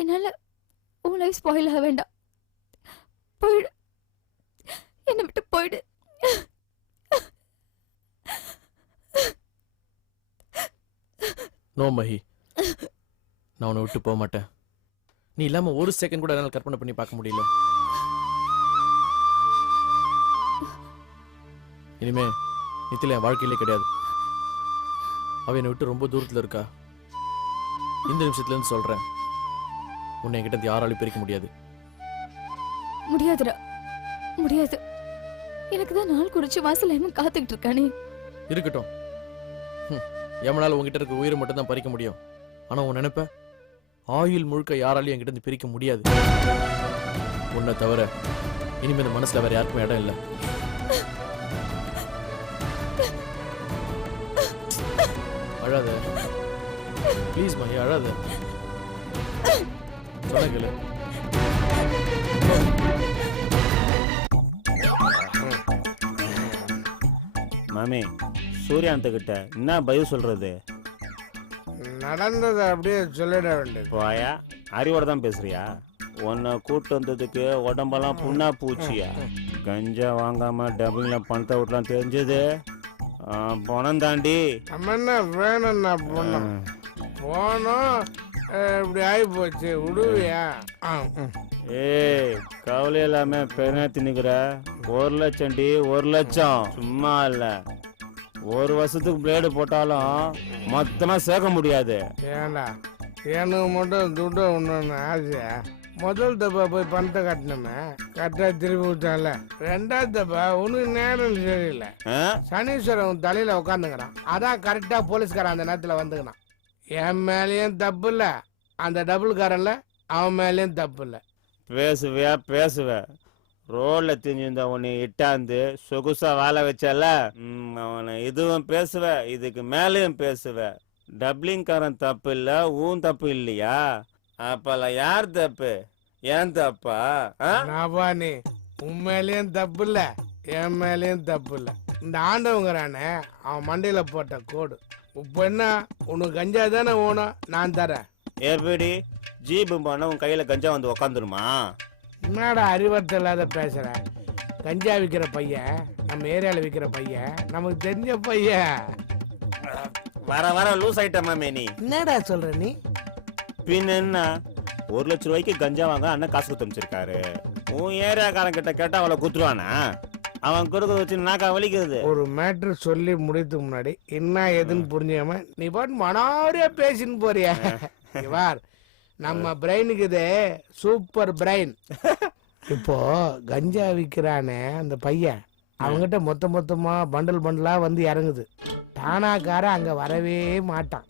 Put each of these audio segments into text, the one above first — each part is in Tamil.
என்னால உன் லைஃப் ஸ்பாயில் ஆக வேண்டாம். போயிடு, என்னை விட்டு போயிடு. நோ மஹி, நான் உன்னை விட்டு போக மாட்டேன். நீ இல்லாம ஒரு செகண்ட் கூட என்னால் கற்பனை பண்ணி பார்க்க முடியல. இனிமே நித்தில என் வாழ்க்கையிலே கிடையாது. அவ என்னை விட்டு ரொம்ப தூரத்துல இருக்கா. இந்த நிமிஷத்துல இருந்து சொல்றேன், உன்னை என்கிட்ட யாராலையும் பிரிக்க முடியாது. முடியாதுடா, முடியாது. எனக்கு தான் நாள் குறிச்சு வாசல் என்ன காத்துக்கிட்டு இருக்கானே. இருக்கட்டும், எவனால உங்ககிட்ட இருக்க உயிரை மட்டும் தான் பறிக்க முடியும். ஆனா உன் நினைப்ப ஆயுள் முழுக்க யாராலையும் என்கிட்ட இருந்து பிரிக்க முடியாது. உன்னை தவிர இனிமே இந்த மனசுல வேற யாருக்குமே இடம் இல்லை. அழாத ப்ளீஸ் மஹி, அழாத. சொல்லுங்களே. மாமி, சூர்யாந்தகிட்ட என்ன பதில் சொல்றது? நடந்ததை அப்படியே சொல்லிட வேண்டியது. போயா, அறிவோட தான் பேசுறியா? உன்னை கூட்டு வந்ததுக்கு உடம்பெல்லாம் புண்ணா பூச்சியா? கஞ்சா வாங்காம டபுள்ல பணத்தை விட்டலாம் தெரிஞ்சது பணம் தாண்டி. நம்ம என்ன வேணும்னா போனோம் போனோம், இப்படி ஆகி போச்சு. விடுவியா? ஏய், கவலை இல்லாம பெருனா தின்னுக்கிற. 1 லட்சம் டி, 1 லட்சம் சும்மா இல்ல. 1 வருஷத்துக்கு பிளேடு போட்டாலும் மொத்தமா சேர்க்க முடியாது. ஏண்டா எனக்கு மட்டும் துட்டு ஒன்று ஆசையா? முதல் தப்பா போய் பணத்தை கட்டணுமே, கரெக்டா திருப்பி விட்டால. 2வது தப்பா உனக்கு நேரம் சரியில்லை. சனீஸ்வரன் உன் தலையில உட்காந்துக்கிறான். அதான் கரெக்டா போலீஸ்காரன் அந்த நேரத்துல வந்துக்கிறான். என் மேலேயும் தப்பு இல்ல, அந்த டபுள்காரன்ல அவன் மேலேயும் தப்பு இல்ல. பேசுவியா பேசுவ? ரோட்ல திஞ்சிருந்த உன்னை இட்டாந்து சொகுசா வாழ வச்சல, அவனை இதுவும் பேசுவ, இதுக்கு மேலேயும் பேசுவ. டப்ளிங்காரன் தப்பு இல்ல, உன் தப்பு இல்லையா? அப்பல யார் தப்பு? ஏன் தப்பா? நீ உன் மேலேயும் தப்பு இல்ல, என் மேலேயும் தப்பு இல்ல. இந்த ஆண்டவங்கிறானே அவன் மண்டையில போட்ட கோடு. இப்ப என்ன, உனக்கு கஞ்சா தானே வேணும், நான் தரேன். எப்படி ஜீபு பண்ண உன் கையில கஞ்சா வந்து உக்காந்துருமா? என்னடா அறிவர்த்தம் இல்லாத பேசுற? கஞ்சா விற்கிற பையன், நம்ம ஏரியால விற்கிற பையன், நமக்கு தெரிஞ்ச பையன். வர வர லூஸ் ஐட்டமா நீ. என்னடா சொல்ற நீ? பின் என்ன, 1 லட்சம் ரூபாய்க்கு கஞ்சா வாங்க அண்ணன் காசு கொடுத்து அமைச்சிருக்காரு. உன் ஏரியாக்காரன் கிட்ட கேட்டா அவளை குத்துருவானா? அவன் குறுக்க வச்சு நாக்கா வலிக்கிறது. ஒரு மேட்ரு சொல்லி முடித்துக்கு முன்னாடி என்ன ஏதுன்னு புரிஞ்சாம நீ பாட்டு மனாரியா பேசின்னு போறியா? வார், நம்ம பிரெயினுக்கு இது சூப்பர் பிரெயின். இப்போ கஞ்சா விற்கிறானே அந்த பையன், அவங்ககிட்ட மொத்தமா பண்டல் பண்டலா வந்து இறங்குது. தானாக்கார அங்க வரவே மாட்டான்.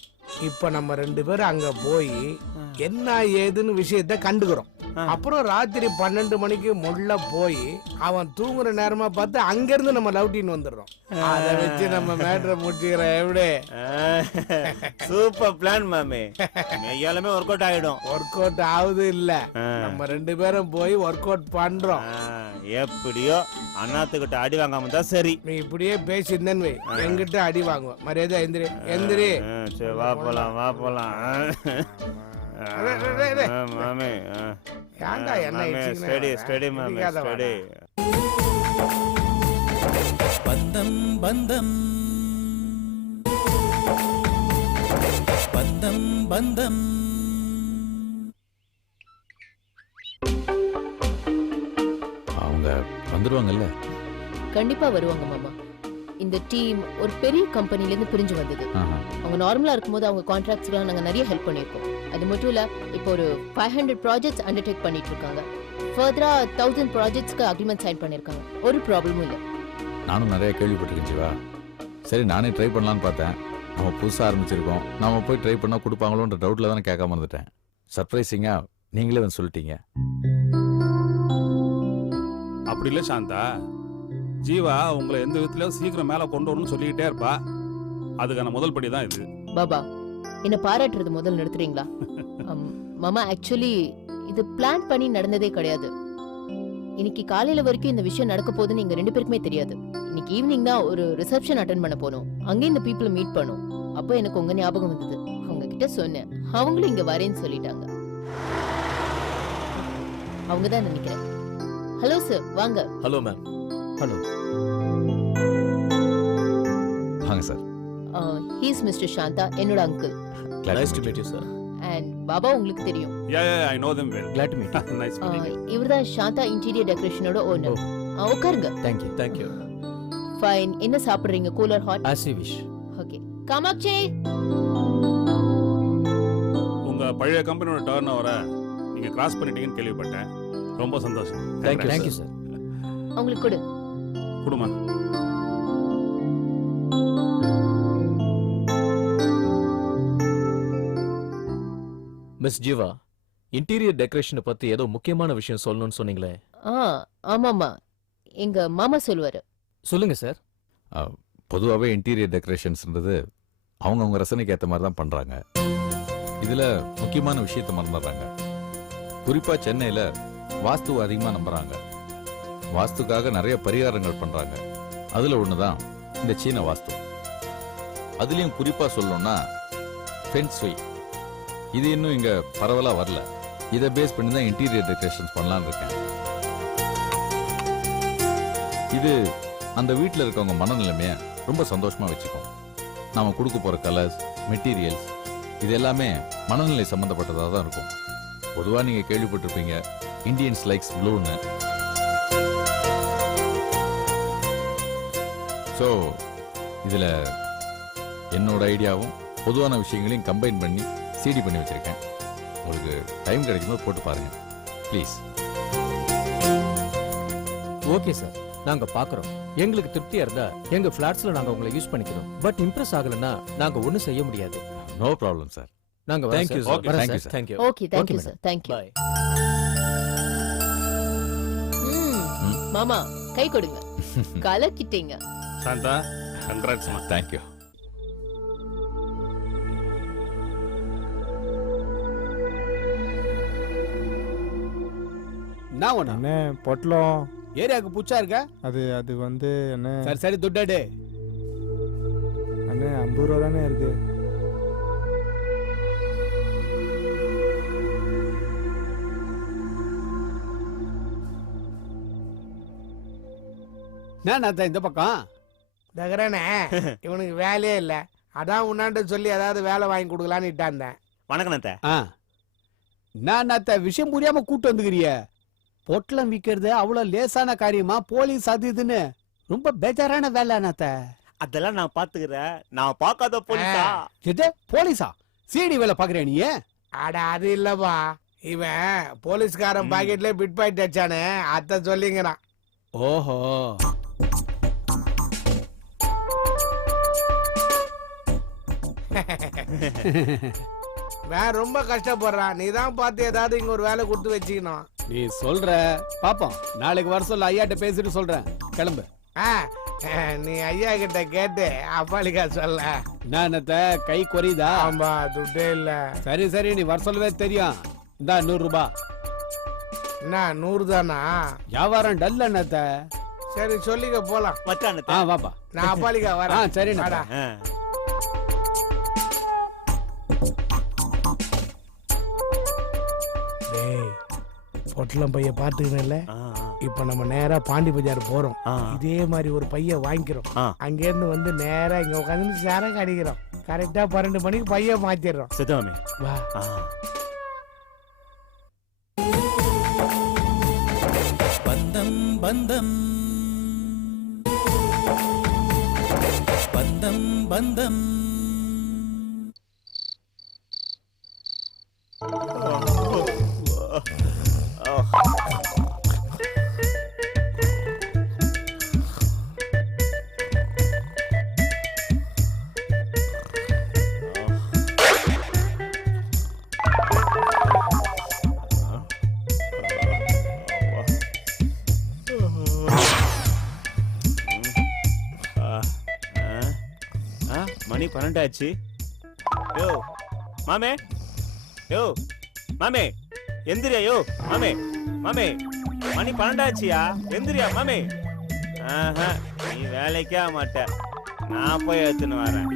இப்ப நம்ம 2 பேரும் அங்க போய் என்ன ஏதுன்னு விஷயத்த கண்டுக்கிறோம். அப்புறம் ராத்திரி 12 மணிக்கு முள்ள போய் அவன் தூங்குற நேரமா பார்த்து அங்க இருந்து நம்ம லவ்டின்னு வந்துடுறோம். அத வச்சு நம்ம மேட்டரை முடிச்சுக்கிற. எப்படி? சூப்பர் பிளான் மாமே. எல்லாமே ஒர்க் அவுட் ஆயிடும். ஒர்க் அவுட் ஆகுது இல்ல, நம்ம 2 பேரும் போய் ஒர்க் அவுட் பண்றோம். எப்படியோ அண்ணாத்துக்கிட்ட அடி வாங்காம தான் சரி. நீ இப்படியே பேசியிருந்தேன்னு வை, எங்கிட்ட அடி வாங்குவோம். மரியாதை எந்திரி எந்திரி. சரி வா போலாம், வா போலாம். மாமே ஏன்டா என்ன ஸ்டடி ஸ்டடி மாமே ஸ்டடி. பந்தம் பந்தம் பந்தம் பந்தம். அவங்க வந்துருவாங்கல்ல? கண்டிப்பா வருவாங்க மாமா. இந்த டீம் ஒரு பெரிய கம்பெனில இருந்து பிரிஞ்சு வந்தது. அவங்க நார்மலா இருக்கும்போது அவங்க கான்ட்ராக்ட்ஸ்லாம் நாங்க நிறைய ஹெல்ப் பண்ணிருக்கோம். அது மட்டும் இல்ல, இப்போ ஒரு 500 ப்ராஜெக்ட்ஸ் அண்டர்டேக் பண்ணிட்டு இருக்காங்க. ஃபர்தரா 1000 ப்ராஜெக்ட்ஸ்க்கு அக்ரிமெண்ட் சைன் பண்ணிருக்காங்க. ஒரு ப்ராப்ளமும் இல்ல. நானும் நிறைய கேள்விப்பட்டிருக்கேன் ஜீவா. சரி, நானே ட்ரை பண்ணலான்னு பார்த்தேன். நம்ம புதுசாக ஆரம்பிச்சிருக்கோம், நாம போய் ட்ரை பண்ணால் கொடுப்பாங்களோன்ற டவுட்டில் தானே கேட்காம இருந்துட்டேன். சர்ப்ரைசிங்கா நீங்களே வந்து சொல்லிட்டீங்க. அப்படி இல்லை சாந்தா, ஜீவா உங்களை எந்த விதத்திலும் சீக்கிரம் மேலே கொண்டு வரணும்னு சொல்லிக்கிட்டே இருப்பா. அதுக்கான முதல் படி தான் இது. பாபா, என்ன பாராட்டுறது முதல் நிறுத்துறீங்களா? மாமா, ஆக்சுவலி இது பிளான் பண்ணி நடந்ததே கிடையாது. இன்னைக்கு காலையில வரைக்கும் இந்த விஷயம் நடக்க போகுதுன்னு எங்க 2 பேருக்குமே தெரியாது. இன்னைக்கு ஈவினிங் தான் ஒரு ரிசப்ஷன் அட்டென்ட் பண்ண போனோம். அங்கே இந்த பீப்புளை மீட் பண்ணோம். அப்போ எனக்கு உங்க ஞாபகம் வந்தது. அவங்க கிட்ட சொன்னேன், அவங்களும் இங்க வரேன்னு சொல்லிட்டாங்க. அவங்க தான் நினைக்கிறேன். ஹலோ சார், வாங்க. Hello ma'am. ஹலோ. வாங்க சார். ஹீஸ் மிஸ்டர் சாந்தா, என்னோட uncle. Nice to meet you sir. And Baba உங்களுக்கு தெரியும். I know them well. Glad to meet you. Nice meeting. இவர்தான் சாந்தா இன்டீரியர் டெக்கரேஷனோட ஓனர். உட்காருங்க. Thank you. Thank you. Fine. என்ன சாப்பிடுறீங்க? Cooler, hot? As you wish. Okay. Kamakshi. உங்க பழைய கம்பெனியோட டர்ன் ஓவரை நீங்க கிராஸ் பண்ணிட்டீங்கன்னு கேள்விப்பட்டேன். ரொம்ப சந்தோஷம். Thank you. Thank you sir. உங்களுக்கு கொடு. குடுமா. மிஸ் ஜீவா, இன்டீரியர் டெக்கரேஷனை பத்தி ஏதோ முக்கியமான விஷயம் சொல்லணும்னு சொன்னீங்களே. ஆமாமா, எங்க மாமா சொல்லுவாரு. சொல்லுங்க சார். பொதுவாகவே இன்டீரியர் டெக்கரேஷன்ஸ்ன்றது அவங்கவுங்க ரசனைக்கு ஏற்ற மாதிரி தான் பண்ணுறாங்க. இதில் முக்கியமான விஷயத்தை மறந்துடுறாங்க. குறிப்பாக சென்னையில் வாஸ்து அதிகமாக நம்புகிறாங்க. வாஸ்துக்காக நிறைய பரிகாரங்கள் பண்ணுறாங்க. அதில் ஒன்று தான் இந்த சீன வாஸ்து. அதுலேயும் குறிப்பாக சொல்லணும்னா ஃபென்ஸ் சுய். இது இன்னும் இங்கே பரவலாக வரல. இதை பேஸ் பண்ணி தான் இன்டீரியர் டெக்கரேஷன்ஸ் பண்ணலான்னு இருக்கேன். இது அந்த வீட்டில் இருக்கவங்க மனநிலைமையை ரொம்ப சந்தோஷமாக வச்சுக்கும். நாம் கொடுக்க போகிற கலர்ஸ், மெட்டீரியல்ஸ் இது எல்லாமே மனநிலை சம்மந்தப்பட்டதாக தான் இருக்கும். பொதுவாக நீங்கள் கேள்விப்பட்டிருப்பீங்க, இந்தியன்ஸ் லைக்ஸ் ப்ளூன்னு. ஸோ இதில் என்னோட ஐடியாவும் பொதுவான விஷயங்களையும் கம்பைன் பண்ணி சிடி பண்ணி வச்சுருக்கேன். உங்களுக்கு டைம் கிடைக்கும்போது போட்டு பாருங்கள் ப்ளீஸ். ஓகே சார், நாங்க பாக்குறோம். எங்களுக்கு திருப்தியா இருந்தா எங்க ஃபிளாட்ஸ்ல நாங்க உங்களை யூஸ் பண்ணிக்கிறோம். பட் இம்ப்ரெஸ் ஆகலன்னா நாங்க ஒண்ணும் செய்ய முடியாது. No problem sir. நாங்க Thank you sir. Okay, thank you, sir. Thank you. Okay, thank you Okay, sir. Thank you. Bye. மாமா, கை கொடுங்க. கலக்கிட்டீங்க. சாந்தா, கங்க்ராட்ஸ்மா. தேங்க்யூ. நான் ஒண்ணா என்ன பொட்டலம் ஏரியாவுக்கு புச்சா இருக்க? அது வந்து என்ன சரி சரி, துட்டாடு. அண்ணே 50 ரூபா தானே இருக்கு. நான் இந்த பக்கம் தகரனே இவனுக்கு வேலையே இல்ல. அதான் உன்னாண்ட சொல்லி ஏதாவது வேலை வாங்கி கொடுக்கலான்னு இட்டாந்தேன். வணக்கம் அத்தை. நான் விஷயம் புரியாம கூட்டு வந்துக்கிறிய. பொட்டலம் விக்கிறது அவ்வளவு லேசான காரியமா? போலீஸ் அது இதுன்னு ரொம்ப பேஜாரான வேலை அண்ணாத்த. அதெல்லாம் நான் பாத்துக்கிறேன். நான் பார்க்காத போலீஸா? எது போலீஸா? சிடி வேலை பாக்குறேன் நீ? அட அது இல்லப்பா, இவன் போலீஸ்காரன் பாக்கெட்ல பிட் பாயிண்ட் அடிச்சானே, அத சொல்லிங்கிறான். ஓஹோ, வேற ரொம்ப கஷ்டப்படுறான். நீ தான் பார்த்து ஏதாவது இங்க ஒரு வேலை கொடுத்து வச்சுக்கணும். நீ சொல்ற பாப்போம். நாளைக்கு வர சொல்ல ஐயாட்ட பேசிட்டு சொல்றேன். கிளம்பு. நீ ஐயா கிட்ட கேட்டு அப்பாலிக்கா சொல்ல. என்னத்த கை குறையுதா? ஆமா, துட்டே இல்ல. சரி சரி, நீ வர சொல்லவே தெரியும். இந்தா 100 ரூபாய். என்ன 100 தானா? வியாபாரம் டல் அண்ணாத்த. சரி சொல்லிக்க போலாம். வச்சானே. வாப்பா. நான் அப்பாலிக்கா வரேன். சரி. வாடா. டேய், பொட்டலம் பைய பாத்துக்கணும்ல. இப்ப நம்ம நேரா பாண்டி பஜார் போறோம். இதே மாதிரி ஒரு பைய வாங்கிக்கிறோம். அங்க இருந்து வந்து நேரா இங்க உட்காந்து சரக்கு அடிக்கிறோம். கரெக்டா 12 மணிக்கு பைய மாத்திடுறோம். சிதாமே வா. பந்தம் பந்தம் பந்தம் பந்தம். மணி 12 ஆச்சு. யோ மாமே, யோ மாமே எந்திரியா. யோ மாமே, மாமே மணி 12 ஆச்சியா, எந்திரியா மாமே. நீ வேலைக்கே மாட்ட, நான் போய் எடுத்துன்னு வரேன்.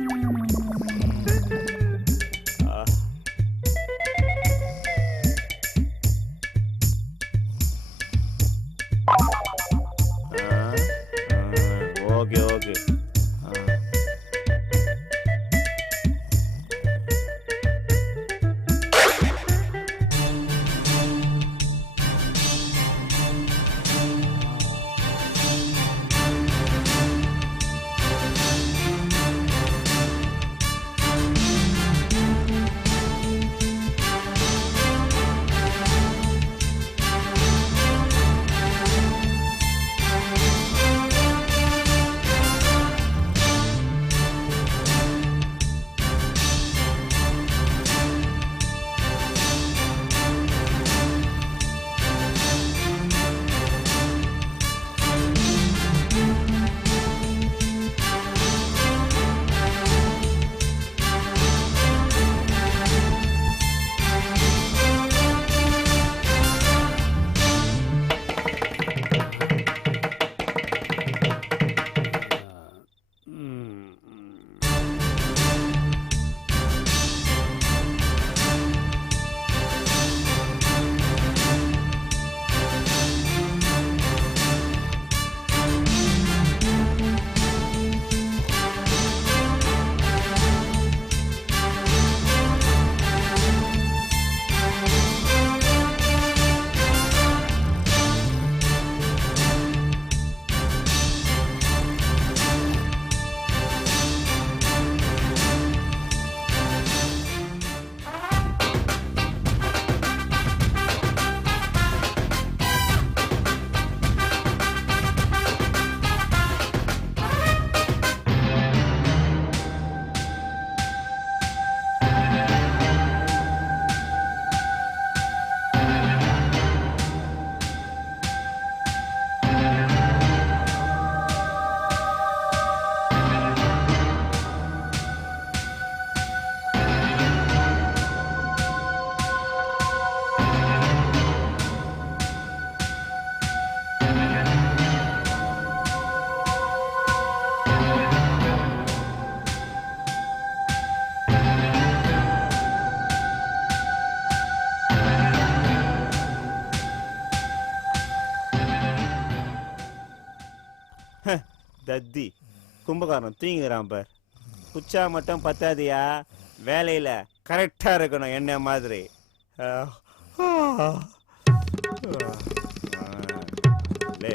தத்தி கும்பகாரம் தூங்குறான் பார். குச்சா மட்டும் பத்தாதியா, வேலையில கரெக்டா இருக்கணும் என்ன மாதிரி. லே லே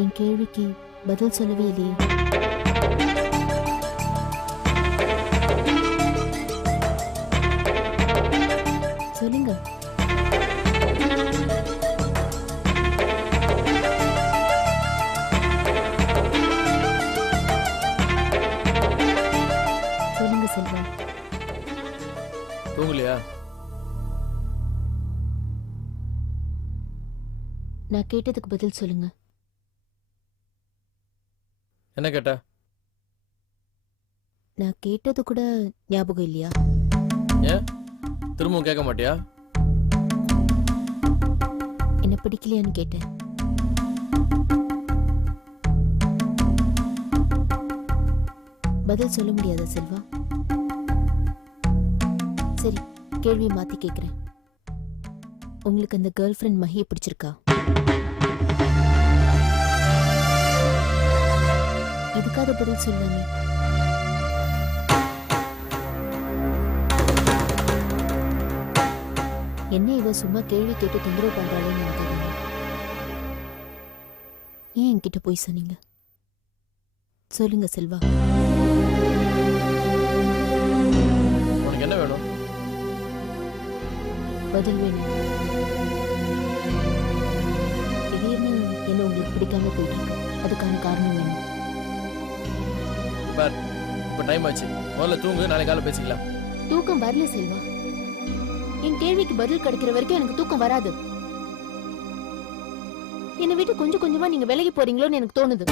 என் கேள்விக்கு பதில் சொல்லவே இல்லையே. சொல்லுங்க. சொல்லுங்க செல்வா. தூங்கலையா? நான் கேட்டதுக்கு பதில் சொல்லுங்க. என்ன கேட்ட? நான் கேட்டது கூட ஞாபகம் இல்லையா? ஏன் திரும்பவும் கேட்க மாட்டியா? என்ன பிடிக்கலையான்னு கேட்டேன். பதில் சொல்ல முடியாதா செல்வா? சரி, கேள்வி மாத்தி கேக்குறேன். உங்களுக்கு அந்த கேர்ள் ஃப்ரெண்ட் மஹியை பிடிச்சிருக்கா? இதுக்காக பதில் சொல்லாமே. என்ன இவ சும்மா கேள்வி கேட்டு தொந்தரவு பண்றாளேன்னு நினைக்காதீங்க. ஏன் என்கிட்ட போய் சொன்னீங்க? சொல்லுங்க செல்வா. உனக்கு என்ன வேணும்? பதில் வேணும். திடீர்னு என்ன உங்களுக்கு பிடிக்காம போயிட்டு இருக்கு. அதுக்கான காரணம் வேணும். பார், இப்ப டைம் ஆச்சு. முதல்ல தூங்கு, நாளை காலை பேசிக்கலாம். தூக்கம் வரல செல்வா. என் கேள்விக்கு பதில் கிடைக்கிற வரைக்கும் எனக்கு தூக்கம் வராது. என்னை விட்டு கொஞ்சம் கொஞ்சமா நீங்க விலகி போறீங்களோன்னு எனக்கு தோணுது.